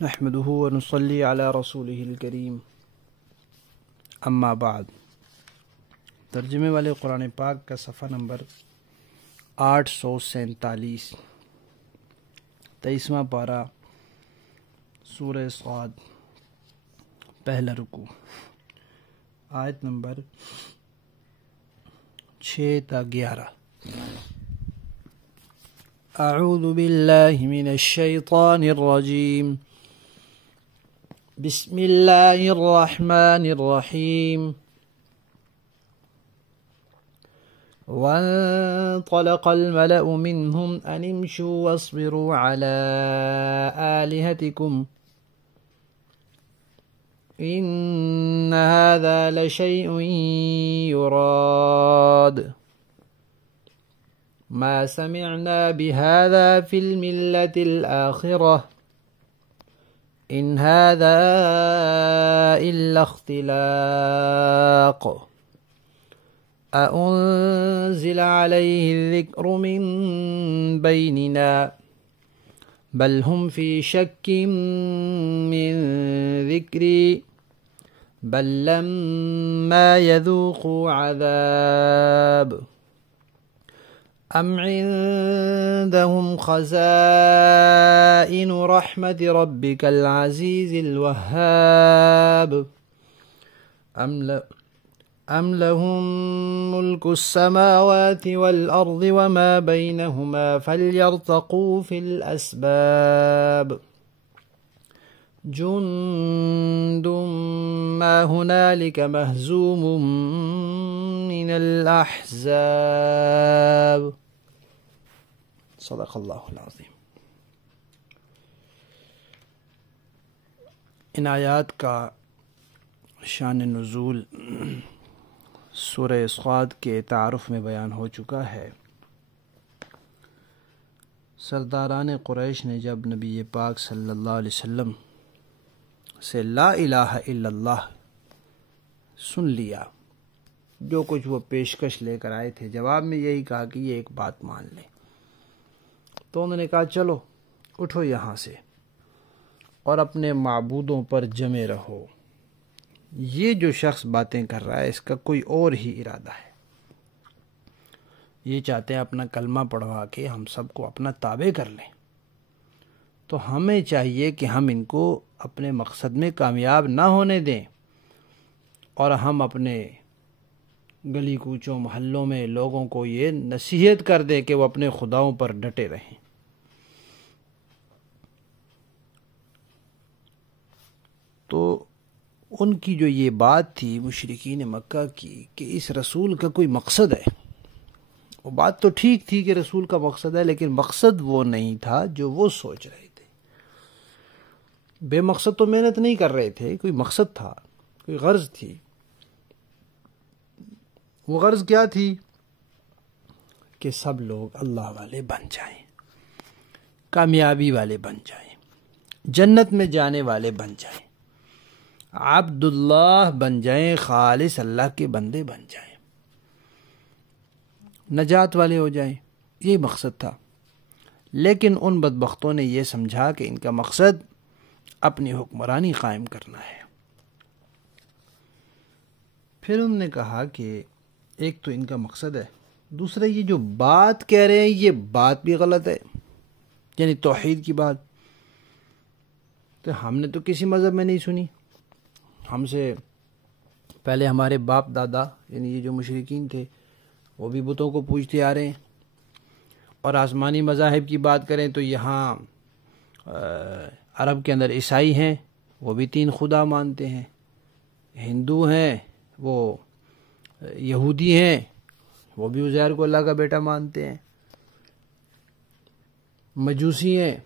نحمده ونصلي على رسوله الکریم اما بعد۔ ترجمے والے قرآن پاک کا صفحہ نمبر 847، 23واں پارہ، سورہ صاد، پہلا رکوع، آیت نمبر 6 تا 11۔ اعوذ باللہ من الشیطان الرجیم، بسم اللہ الرحمن الرحیم۔ وانطلق الملأ منهم أن امشوا واصبروا على آلهتكم إن هذا لشيء يراد ما سمعنا بهذا في الملة الآخرة إن هذا إلا اختلاق أأنزل عليه الذكر من بيننا بل هم في شك من ذكري بل لما يذوقوا عذاب أم عندهم خزائن رحمة ربك العزيز الوهاب أم لهم ملك السماوات والأرض وما بينهما فليرتقوا في الأسباب جند ما هنالك مهزوم من الأحزاب صدق اللہ العظیم۔ ان آیات کا شان نزول سورہ صاد کے تعارف میں بیان ہو چکا ہے۔ سرداران قریش نے جب نبی پاک صلی اللہ علیہ وسلم سے لا الہ الا اللہ سن لیا، جو کچھ وہ پیشکش لے کر آئے تھے، جواب میں یہی کہا کہ یہ ایک بات مان لیں، تو انہوں نے کہا چلو اٹھو یہاں سے اور اپنے معبودوں پر جمے رہو۔ یہ جو شخص باتیں کر رہا ہے اس کا کوئی اور ہی ارادہ ہے، یہ چاہتے ہیں اپنا کلمہ پڑھوا کے ہم سب کو اپنا تابع کر لیں، تو ہمیں چاہیے کہ ہم ان کو اپنے مقصد میں کامیاب نہ ہونے دیں اور ہم اپنے گلی کوچوں محلوں میں لوگوں کو یہ نصیحت کر دیں کہ وہ اپنے خداؤں پر ڈٹے رہیں۔ تو ان کی جو یہ بات تھی مشرکین مکہ کی کہ اس رسول کا کوئی مقصد ہے، وہ بات تو ٹھیک تھی کہ رسول کا مقصد ہے، لیکن مقصد وہ نہیں تھا جو وہ سوچ رہے تھے۔ بے مقصد تو محنت نہیں کر رہے تھے، کوئی مقصد تھا، کوئی غرض تھی۔ وہ غرض کیا تھی؟ کہ سب لوگ اللہ والے بن جائیں، کامیابی والے بن جائیں، جنت میں جانے والے بن جائیں، عبداللہ بن جائیں، خالص اللہ کے بندے بن جائیں، نجات والے ہو جائیں، یہ مقصد تھا۔ لیکن ان بدبختوں نے یہ سمجھا کہ ان کا مقصد اپنی حکمرانی قائم کرنا ہے۔ پھر انہوں نے کہا کہ ایک تو ان کا مقصد ہے، دوسرا یہ جو بات کہہ رہے ہیں یہ بات بھی غلط ہے، یعنی توحید کی بات تو ہم نے تو کسی مذہب میں نہیں سنی، ہم سے پہلے ہمارے باپ دادا یعنی یہ جو مشرکین تھے وہ بھی بتوں کو پوجتے آ رہے ہیں، اور آسمانی مذاہب کی بات کریں تو یہاں عرب کے اندر عیسائی ہیں، وہ بھی 3 خدا مانتے ہیں، ہندو ہیں، وہ یہودی ہیں، وہ بھی عزیر کو اللہ کا بیٹا مانتے ہیں، مجوسی ہیں،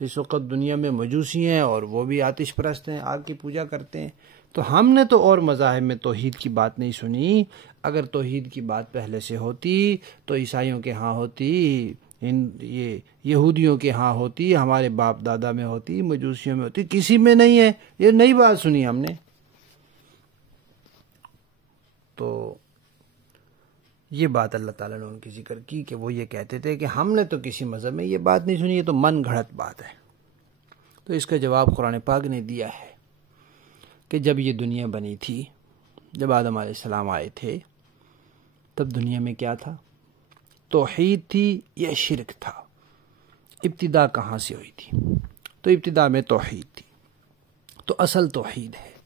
اس وقت دنیا میں مجوسی ہیں اور وہ بھی آتش پرست ہیں، آگ کی پوجا کرتے ہیں۔ تو ہم نے تو اور مذاہب میں توحید کی بات نہیں سنی، اگر توحید کی بات پہلے سے ہوتی تو عیسائیوں کے ہاں ہوتی، یہ یہودیوں کے ہاں ہوتی، ہمارے باپ دادا میں ہوتی، مجوسیوں میں ہوتی، کسی میں نہیں ہے، یہ نئی بات سنی ہم نے۔ تو یہ بات اللہ تعالیٰ نے ان کی ذکر کی کہ وہ یہ کہتے تھے کہ ہم نے تو کسی مذہب میں یہ بات نہیں سنی، یہ تو من گھڑت بات ہے۔ تو اس کا جواب قرآن پاک نے دیا ہے کہ جب یہ دنیا بنی تھی، جب آدم علیہ السلام آئے تھے، تب دنیا میں کیا تھا؟ توحید تھی یا شرک تھا؟ ابتدا کہاں سے ہوئی تھی؟ تو ابتدا میں توحید تھی، تو اصل توحید ہے۔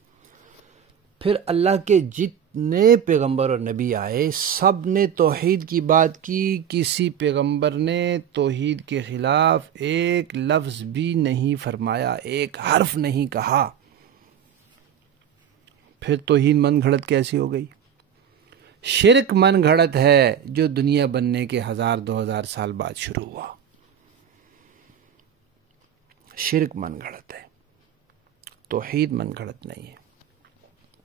پھر اللہ کے جتنے پیغمبر اور نبی آئے سب نے توحید کی بات کی، کسی پیغمبر نے توحید کے خلاف ایک لفظ بھی نہیں فرمایا، ایک حرف نہیں کہا۔ پھر توحید من گھڑت کیسی ہو گئی؟ شرک من گھڑت ہے جو دنیا بننے کے 1000-2000 سال بعد شروع ہوا۔ شرک من گھڑت ہے، توحید من گھڑت نہیں ہے۔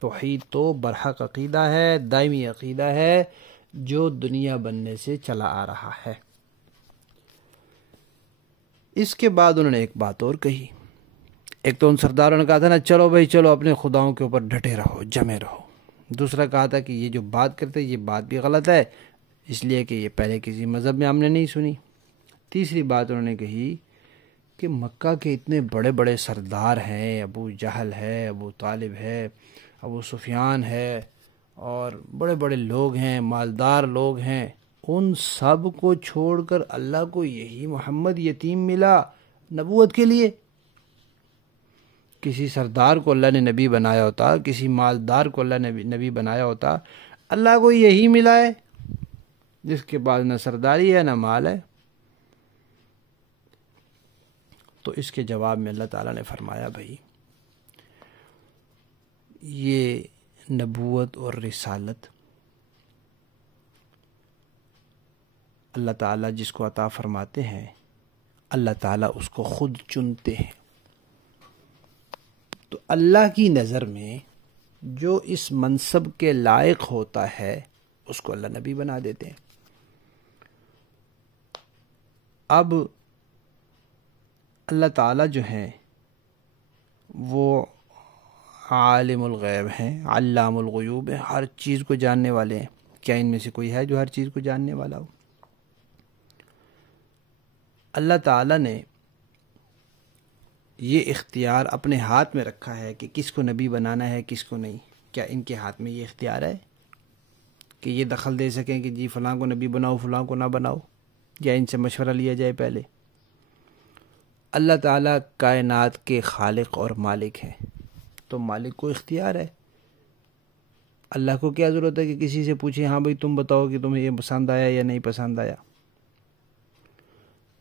توحید تو برحق عقیدہ ہے، دائمی عقیدہ ہے، جو دنیا بننے سے چلا آ رہا ہے۔ اس کے بعد انہوں نے ایک بات اور کہی۔ ایک تو ان سرداروں نے کہا تھا نا، چلو بھائی چلو اپنے خداؤں کے اوپر ڈٹے رہو، جمے رہو۔ دوسرا کہا تھا کہ یہ جو بات کرتے یہ بات بھی غلط ہے، اس لیے کہ یہ پہلے کسی مذہب میں ہم نے نہیں سنی۔ تیسری بات انہوں نے کہی کہ مکہ کے اتنے بڑے بڑے سردار ہیں، ابو جہل ہے، ابو طالب ہے، ابو سفیان ہے، اور بڑے بڑے لوگ ہیں، مالدار لوگ ہیں، ان سب کو چھوڑ کر اللہ کو یہی محمد یتیم ملا نبوت کے لیے۔ کسی سردار کو اللہ نے نبی بنایا ہوتا، کسی مالدار کو اللہ نے نبی بنایا ہوتا، اللہ کو یہی ملا ہے جس کے بعد نہ سرداری ہے نہ مال ہے۔ تو اس کے جواب میں اللہ تعالیٰ نے فرمایا، بھائی یہ نبوت اور رسالت اللہ تعالیٰ جس کو عطا فرماتے ہیں، اللہ تعالیٰ اس کو خود چنتے ہیں۔ تو اللہ کی نظر میں جو اس منصب کے لائق ہوتا ہے اس کو اللہ نبی بنا دیتے ہیں۔ اب اللہ تعالیٰ جو ہیں وہ عالم الغیب ہیں، علام الغیوب ہیں، ہر چیز کو جاننے والے ہیں۔ کیا ان میں سے کوئی ہے جو ہر چیز کو جاننے والا ہو؟ اللہ تعالیٰ نے یہ اختیار اپنے ہاتھ میں رکھا ہے کہ کس کو نبی بنانا ہے کس کو نہیں۔ کیا ان کے ہاتھ میں یہ اختیار ہے کہ یہ دخل دے سکیں کہ جی فلاں کو نبی بناؤ فلاں کو نہ بناؤ، یا ان سے مشورہ لیا جائے پہلے؟ اللہ تعالیٰ کائنات کے خالق اور مالک ہیں، تو مالک کو اختیار ہے۔ اللہ کو کیا ضرورت ہے کہ کسی سے پوچھے ہاں بھائی تم بتاؤ کہ تمہیں یہ پسند آیا یا نہیں پسند آیا؟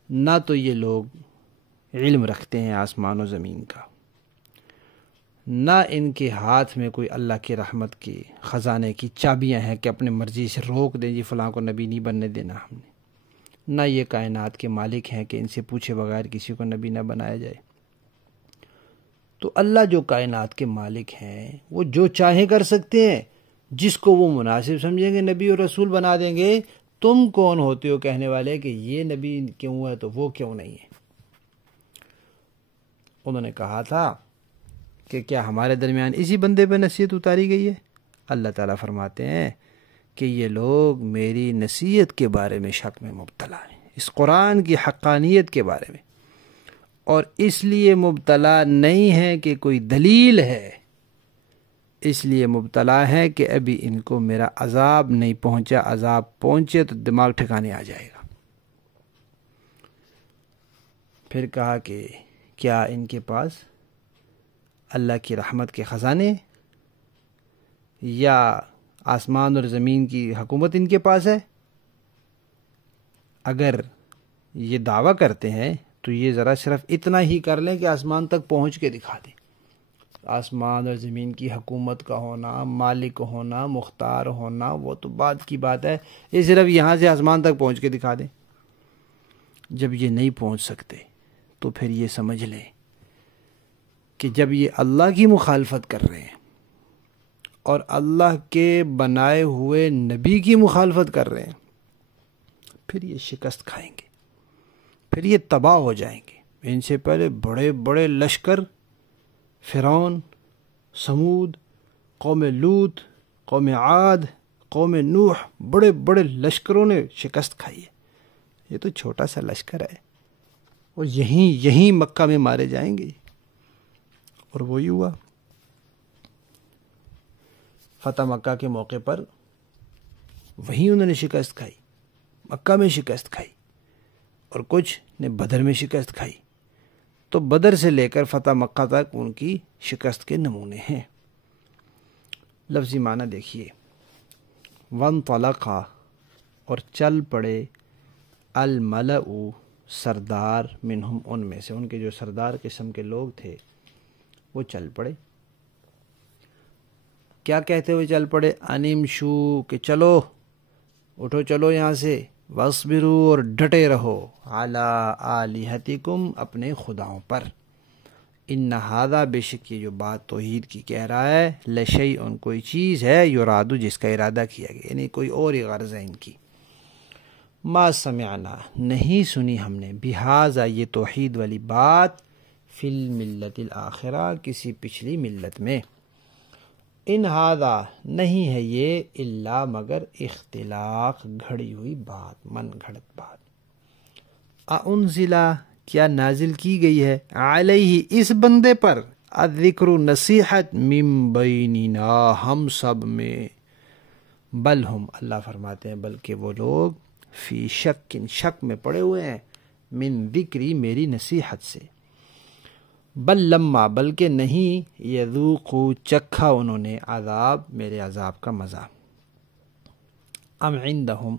نہ تو یہ لوگ علم رکھتے ہیں آسمان و زمین کا، نہ ان کے ہاتھ میں کوئی اللہ کی رحمت کے خزانے کی چابیاں ہیں کہ اپنے مرضی سے روک دیں جی فلاں کو نبی نہیں بننے دینا ہم نے، نہ یہ کائنات کے مالک ہیں کہ ان سے پوچھے بغیر کسی کو نبی نہ بنایا جائے۔ تو اللہ جو کائنات کے مالک ہیں وہ جو چاہیں کر سکتے ہیں، جس کو وہ مناسب سمجھیں گے نبی اور رسول بنا دیں گے۔ تم کون ہوتے ہو کہنے والے کہ یہ نبی کیوں ہے تو وہ کیوں نہیں ہے؟ انہوں نے کہا تھا کہ کیا ہمارے درمیان اسی بندے پہ نصیحت اتاری گئی ہے؟ اللہ تعالیٰ فرماتے ہیں کہ یہ لوگ میری نصیحت کے بارے میں شک میں مبتلا ہیں، اس قرآن کی حقانیت کے بارے میں، اور اس لیے مبتلا نہیں ہے کہ کوئی دلیل ہے، اس لیے مبتلا ہے کہ ابھی ان کو میرا عذاب نہیں پہنچا، عذاب پہنچے تو دماغ ٹھکانے آ جائے گا۔ پھر کہا کہ کیا ان کے پاس اللہ کی رحمت کے خزانے یا آسمان اور زمین کی حکومت ان کے پاس ہے؟ اگر یہ دعویٰ کرتے ہیں تو یہ ذرا صرف اتنا ہی کر لیں کہ آسمان تک پہنچ کے دکھا دیں۔ آسمان اور زمین کی حکومت کا ہونا، مالک ہونا، مختار ہونا وہ تو بعد کی بات ہے، یہ صرف یہاں سے آسمان تک پہنچ کے دکھا دیں۔ جب یہ نہیں پہنچ سکتے تو پھر یہ سمجھ لیں کہ جب یہ اللہ کی مخالفت کر رہے ہیں اور اللہ کے بنائے ہوئے نبی کی مخالفت کر رہے ہیں، پھر یہ شکست کھائیں گے، پھر یہ تباہ ہو جائیں گے۔ ان سے پہلے بڑے بڑے لشکر، فرعون، سمود، قوم لوط، قوم عاد، قوم نوح، بڑے بڑے لشکروں نے شکست کھائی ہے۔ یہ تو چھوٹا سا لشکر ہے اور یہیں مکہ میں مارے جائیں گے۔ اور وہی ہوا۔ فتح مکہ کے موقع پر وہیں انہوں نے شکست کھائی، مکہ میں شکست کھائی، اور کچھ نے بدر میں شکست کھائی۔ تو بدر سے لے کر فتح مکہ تک ان کی شکست کے نمونے ہیں۔ لفظی معنی دیکھیے، وانطلقا، اور چل پڑے، الملأ، سردار، منہم، ان میں سے، ان کے جو سردار قسم کے لوگ تھے وہ چل پڑے۔ کیا کہتے ہوئے چل پڑے؟ انمشو، کہ چلو، اٹھو چلو یہاں سے، واصبرو، اور ڈٹے رہو، علی آلہتکم، اپنے خداؤں پر، ان ھذا، بے شک یہ جو بات توحید کی کہہ رہا ہے، لشیء، کوئی چیز ہے، یراد، جس کا ارادہ کیا گیا، یعنی کوئی اور ہی غرض ہے ان کی۔ ما سمعنا، نہیں سنی ہم نے، بہذا، یہ توحید والی بات، فی الملت الاخرہ، کسی پچھلی ملت میں، ان ھذا، نہیں ہے یہ، الا، مگر، اختلاق، گھڑی ہوئی بات، من گھڑت بات۔ انزلہ، کیا نازل کی گئی ہے، علیہ، اس بندے پر، الذکر، نصیحت، من بیننا، ہم سب میں، بل ہم، اللہ فرماتے ہیں بلکہ وہ لوگ، فی شک، شک میں پڑے ہوئے ہیں، من ذکری، میری نصیحت سے، بل لما، بلکہ نہیں، یذوقو، چکھا انہوں نے، عذاب، میرے عذاب کا مزہ۔ ام عندہم،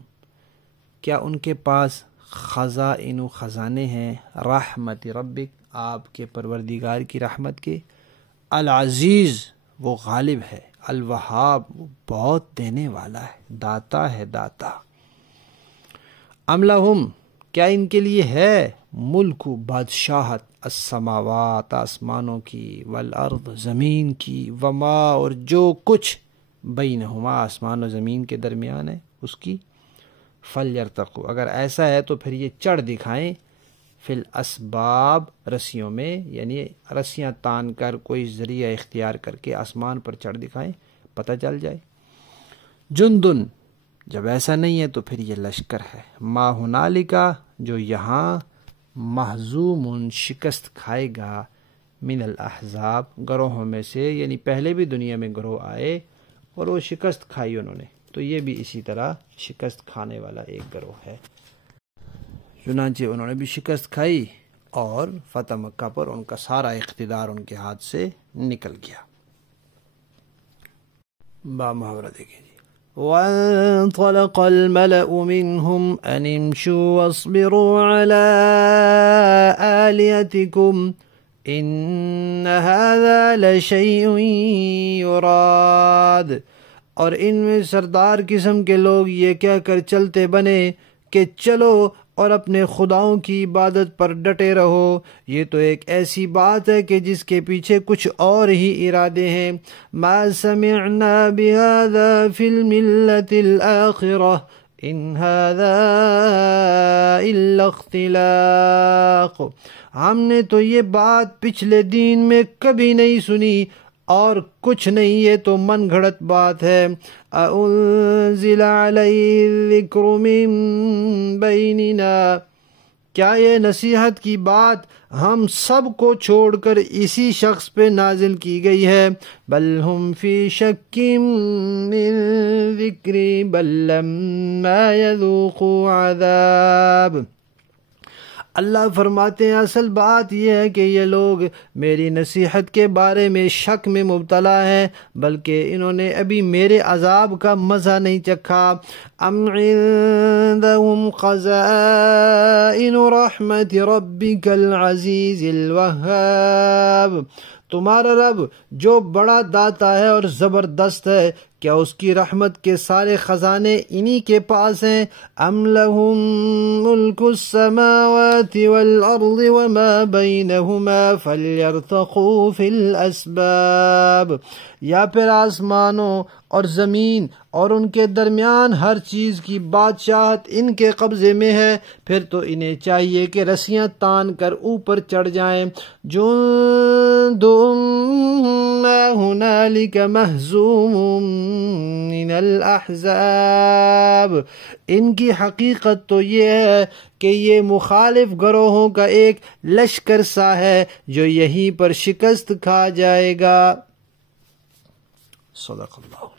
کیا ان کے پاس، خزائن، خزانے ہیں، رحمت ربک، آپ کے پروردگار کی رحمت کے، العزیز، وہ غالب ہے، الوہاب، وہ بہت دینے والا ہے، داتا ہے، داتا۔ ام لہم، کیا ان کے لیے ہے، ملک، بادشاہت، السماوات، آسمانوں کی، والارض، زمین کی، وما، اور جو کچھ، بینہما، آسمان و زمین کے درمیان ہے، اس کی، فلیرتقوا، اگر ایسا ہے تو پھر یہ چڑھ دکھائیں، فی الاسباب، رسیوں میں، یعنی رسیاں تان کر، کوئی ذریعہ اختیار کر کے آسمان پر چڑھ دکھائیں، پتہ چل جائے۔ جندن، جب ایسا نہیں ہے تو پھر یہ لشکر ہے، ما ہنالکا، جو یہاں، مہزوم، شکست کھائے گا، من الاحزاب، گروہوں میں سے، یعنی پہلے بھی دنیا میں گروہ آئے اور وہ شکست کھائی انہوں نے، تو یہ بھی اسی طرح شکست کھانے والا ایک گروہ ہے۔ چنانچہ انہوں نے بھی شکست کھائی اور فتح مکہ پر ان کا سارا اقتدار ان کے ہاتھ سے نکل گیا۔ با محاورہ دیکھیں جی، وَانطَلَقَ الْمَلَأُ مِنْهُمْ أَنِ امْشُوا وَاصْبِرُوا عَلَىٰ آلِهَتِكُمْ إِنَّ هَذَا لَشَيْءٌ يُرَادُ، اور ان میں سردار قسم کے لوگ یہ کہہ کر چلتے بنے کہ چلو اور اپنے خداؤں کی عبادت پر ڈٹے رہو، یہ تو ایک ایسی بات ہے کہ جس کے پیچھے کچھ اور ہی ارادے ہیں۔ ما سمعنا بهذا في الملة الآخرة ان هذا الا اختلاق، ہم نے تو یہ بات پچھلے دین میں کبھی نہیں سنی اور کچھ نہیں، یہ تو من گھڑت بات ہے۔ انزل علیہ الذکر من بیننا، کیا یہ نصیحت کی بات ہم سب کو چھوڑ کر اسی شخص پہ نازل کی گئی ہے؟ بل ہم فی شک من ذکری، بل لما یذوقوا عذاب، اللہ فرماتے ہیں اصل بات یہ ہے کہ یہ لوگ میری نصیحت کے بارے میں شک میں مبتلا ہیں، بلکہ انہوں نے ابھی میرے عذاب کا مزہ نہیں چکھا۔ ام عندهم خزائن رحمت ربک العزیز الوہاب، تمہارا رب جو بڑا داتا ہے اور زبردست ہے، کیا اس کی رحمت کے سارے خزانے انہی کے پاس ہیں؟ ام لہم ملک السماوات والارض وما بینہما فلیرتقوا فی الاسباب، یا پھر آسمانوں اور زمین اور ان کے درمیان ہر چیز کی بادشاہت ان کے قبضے میں ہے، پھر تو انہیں چاہیے کہ رسیاں تان کر اوپر چڑھ جائیں۔ جند ما ہنالک مہزوم من الاحزاب، ان کی حقیقت تو یہ ہے کہ یہ مخالف گروہوں کا ایک لشکر سا ہے جو یہیں پر شکست کھا جائے گا۔ صدق اللہ۔